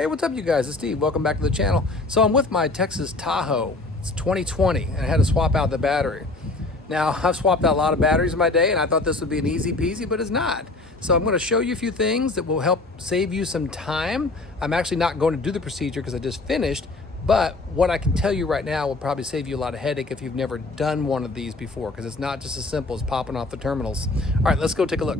Hey, what's up you guys? It's Steve. Welcome back to the channel. So I'm with my Texas Tahoe. It's 2020 and I had to swap out the battery. Now, I've swapped out a lot of batteries in my day and I thought this would be an easy peasy, but it's not. So I'm going to show you a few things that will help save you some time. I'm actually not going to do the procedure because I just finished, but what I can tell you right now will probably save you a lot of headache if you've never done one of these before, because it's not just as simple as popping off the terminals. All right, let's go take a look.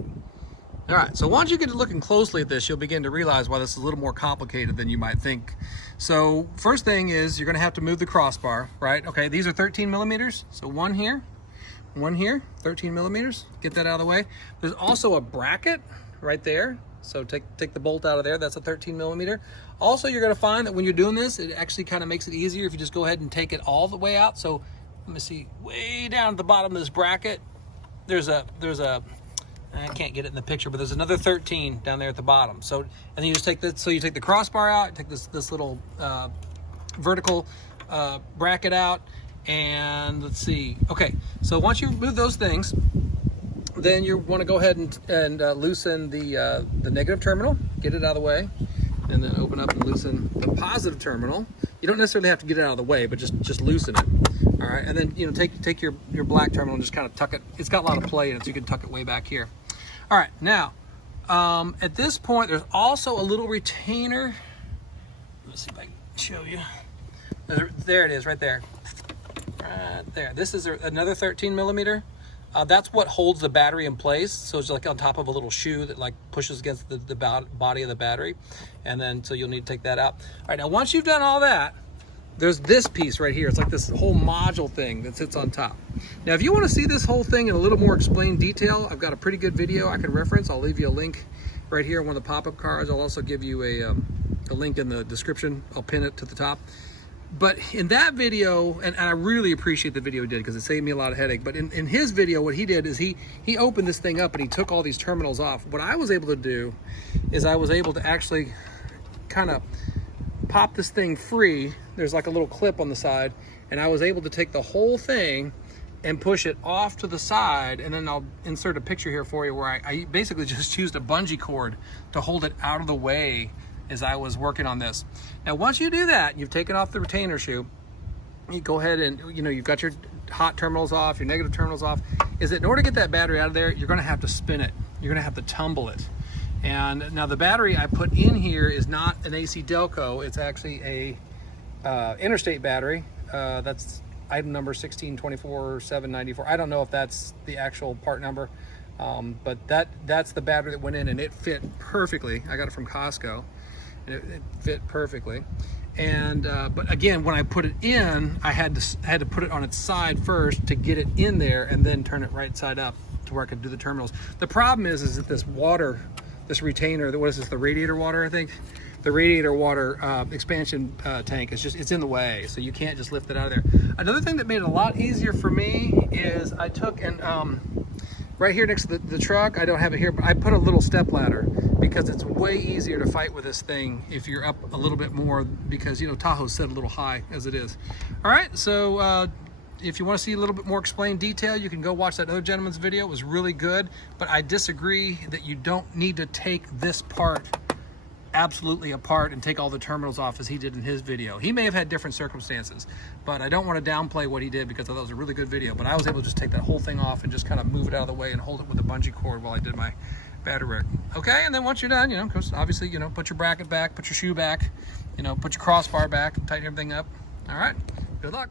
All right, so once you get looking closely at this, you'll begin to realize why this is a little more complicated than you might think. So first thing is you're gonna have to move the crossbar, right? Okay, these are 13 millimeters. So one here, 13 millimeters. Get that out of the way. There's also a bracket right there. So take the bolt out of there, that's a 13 millimeter. Also, you're gonna find that when you're doing this, it actually kind of makes it easier if you just go ahead and take it all the way out. So let me see, way down at the bottom of this bracket, there's a I can't get it in the picture, but there's another 13 down there at the bottom. So, and then you just take this, so you take the crossbar out, take this little vertical bracket out, and let's see. Okay, so once you move those things, then you want to go ahead and loosen the negative terminal, get it out of the way, and then open up and loosen the positive terminal. You don't necessarily have to get it out of the way, but just loosen it. All right, and then take your black terminal and just kind of tuck it. It's got a lot of play in it, so you can tuck it way back here. All right, now at this point, there's also a little retainer. Let's see if I can show you. There it is, right there. Right there. This is another 13 millimeter. That's what holds the battery in place. So it's like on top of a little shoe that like pushes against the body of the battery. And then, so you'll need to take that out. All right, now once you've done all that, there's this piece right here. It's like this whole module thing that sits on top. Now, if you want to see this whole thing in a little more explained detail, I've got a pretty good video I can reference. I'll leave you a link right here in one of the pop-up cards. I'll also give you a link in the description. I'll pin it to the top. But in that video, and I really appreciate the video he did because it saved me a lot of headache, but in his video, what he did is he opened this thing up and he took all these terminals off. What I was able to do is I was able to actually kind of pop this thing free. There's like a little clip on the side, and I was able to take the whole thing and push it off to the side, and then I'll insert a picture here for you where I basically just used a bungee cord to hold it out of the way as I was working on this. Now, once you do that, you've taken off the retainer shoe, you go ahead and, you've got your hot terminals off, your negative terminals off, is that in order to get that battery out of there, you're gonna have to spin it. You're gonna have to tumble it. And now the battery I put in here is not an AC Delco, it's actually a interstate battery. That's item number 1624794. I don't know if that's the actual part number, but that's the battery that went in, and it fit perfectly. I got it from Costco, and it fit perfectly. And but again, when I put it in, I had to put it on its side first to get it in there, and then turn it right side up to where I could do the terminals. The problem is that this retainer, what is this, the radiator water, I think? The radiator water expansion tank it's in the way, so you can't just lift it out of there. Another thing that made it a lot easier for me is I took and right here next to the truck, I don't have it here, but I put a little step ladder because it's way easier to fight with this thing if you're up a little bit more, because Tahoe's set a little high as it is. All right, so if you want to see a little bit more explained detail, you can go watch that other gentleman's video. It was really good, but I disagree that you don't need to take this part absolutely apart and take all the terminals off as he did in his video. He may have had different circumstances, but I don't want to downplay what he did because I thought it was a really good video. But I was able to just take that whole thing off and just kind of move it out of the way and hold it with a bungee cord while I did my battery rig. Okay, and then once you're done, obviously, put your bracket back, put your shoe back, put your crossbar back, and tighten everything up. All right, good luck.